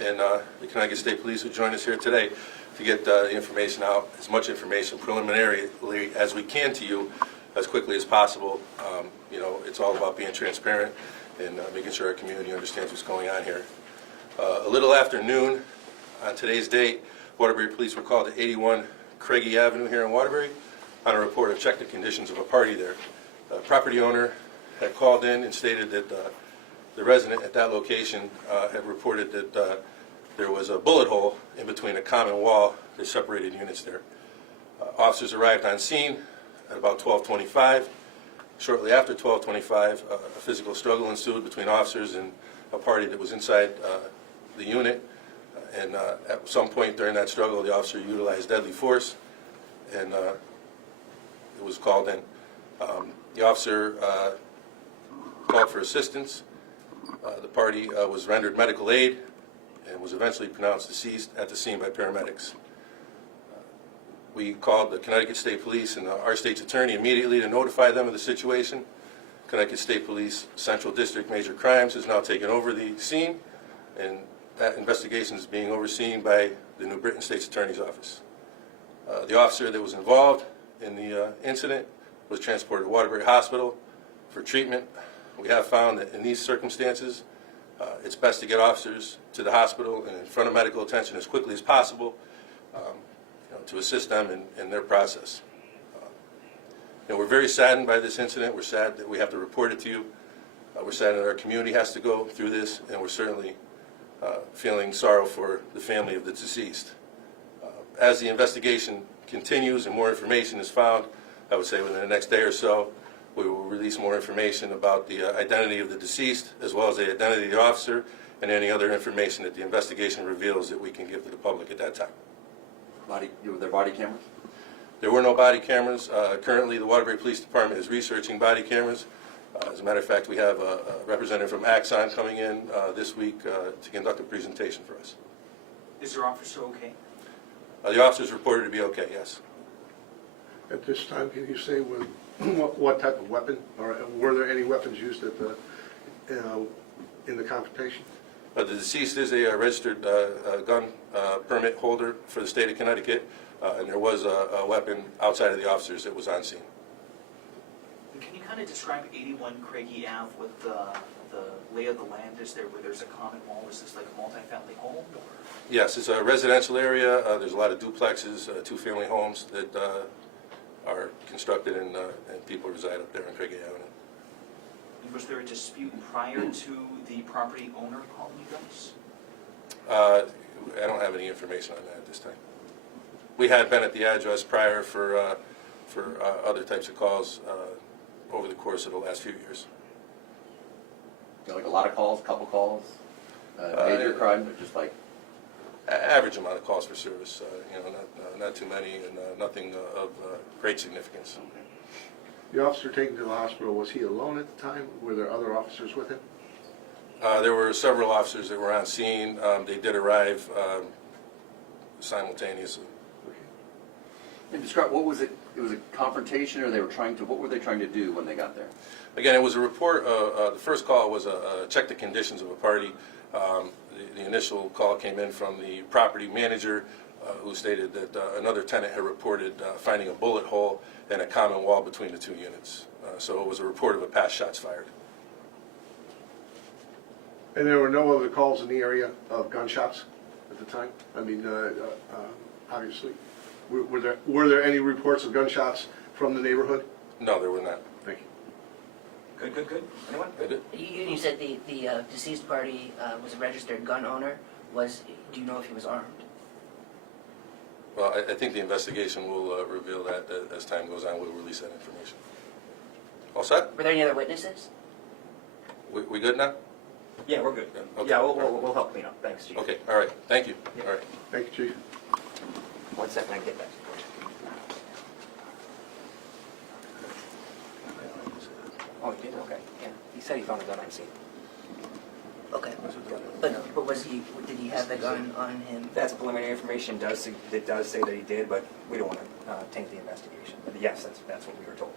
and the Connecticut State Police who joined us here today to get the information out, as much information preliminarily as we can to you as quickly as possible. You know, it's all about being transparent and making sure our community understands what's going on here. A little after noon on today's date, Waterbury Police were called to 81 Craigie Avenue here in Waterbury on a report of check the conditions of a party there. The property owner had called in and stated that the resident at that location had reported that there was a bullet hole in between a common wall that separated units there. Officers arrived on scene at about 12:25. Shortly after 12:25, a physical struggle ensued between officers and a party that was inside the unit. And at some point during that struggle, the officer utilized deadly force, and it was called in. The officer called for assistance. The party was rendered medical aid and was eventually pronounced deceased at the scene by paramedics. We called the Connecticut State Police and our state's attorney immediately to notify them of the situation. Connecticut State Police Central District Major Crimes has now taken over the scene, and that investigation is being overseen by the New Britain State's Attorney's Office. The officer that was involved in the incident was transported to Waterbury Hospital for treatment. We have found that in these circumstances, it's best to get officers to the hospital and in front of medical attention as quickly as possible, to assist them in their process. We're very saddened by this incident. We're sad that we have to report it to you. We're sad that our community has to go through this, and we're certainly feeling sorrow for the family of the deceased. As the investigation continues and more information is found, I would say within the next day or so, we will release more information about the identity of the deceased, as well as the identity of the officer, and any other information that the investigation reveals that we can give to the public at that time. Were there body cameras? There were no body cameras. Currently, the Waterbury Police Department is researching body cameras. As a matter of fact, we have a representative from Axon coming in this week to conduct a presentation for us. Is your officer okay? The officer is reported to be okay, yes. At this time, can you say what type of weapon, or were there any weapons used at the in the confrontation? The deceased is a registered gun permit holder for the state of Connecticut, and there was a weapon outside of the officers that was on scene. Can you kind of describe 81 Craigie Ave with the lay of the land? Is there where there's a common wall? Is this like a multi-family home? Or? Yes, it's a residential area. There's a lot of duplexes, two-family homes that are constructed, and people reside up there on Craigie Avenue. Was there a dispute prior to the property owner calling you guys? I don't have any information on that at this time. We had been at the address prior for other types of calls over the course of the last few years. Like a lot of calls, couple calls, major crime, or just like average amount of calls for service. Not too many, and nothing of great significance. The officer taken to the hospital, was he alone at the time? Were there other officers with him? There were several officers that were on scene. They did arrive simultaneously. Okay. And describe, what was it? It was a confrontation, or they were trying to, what were they trying to do when they got there? Again, it was a report. The first call was a check the conditions of a party. The initial call came in from the property manager, who stated that another tenant had reported finding a bullet hole and a common wall between the two units. So it was a report of a past shots fired. And there were no other calls in the area of gunshots at the time? I mean, obviously. Were there any reports of gunshots from the neighborhood? No, there were not. Thank you. Good. Anyone? Good. You said the deceased party was a registered gun owner. Do you know if he was armed? Well, I think the investigation will reveal that as time goes on. We'll release that information. All set? Were there any other witnesses? We good now? Yeah, we're good. Okay. Yeah, we'll help clean up. Thanks, Chief. Okay, all right. Thank you. Yeah. All right. Thank you, Chief. 1 second, I can get back. Oh, he did? Okay. Yeah. He said he found a gun on scene. Okay. But did he have the gun on him? That's preliminary information. It does say that he did, but we don't want to taint the investigation. But yes, that's what we were told.